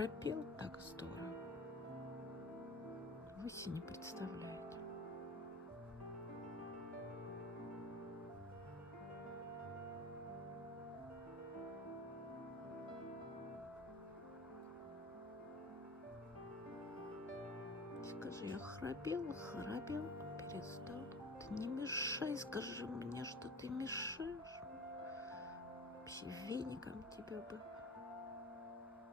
храпел так здорово. Вы себе не представляете. Скажи, я храпел, перестал. Ты не мешай, скажи мне, что ты мешаешь. Вообще веником тебя бы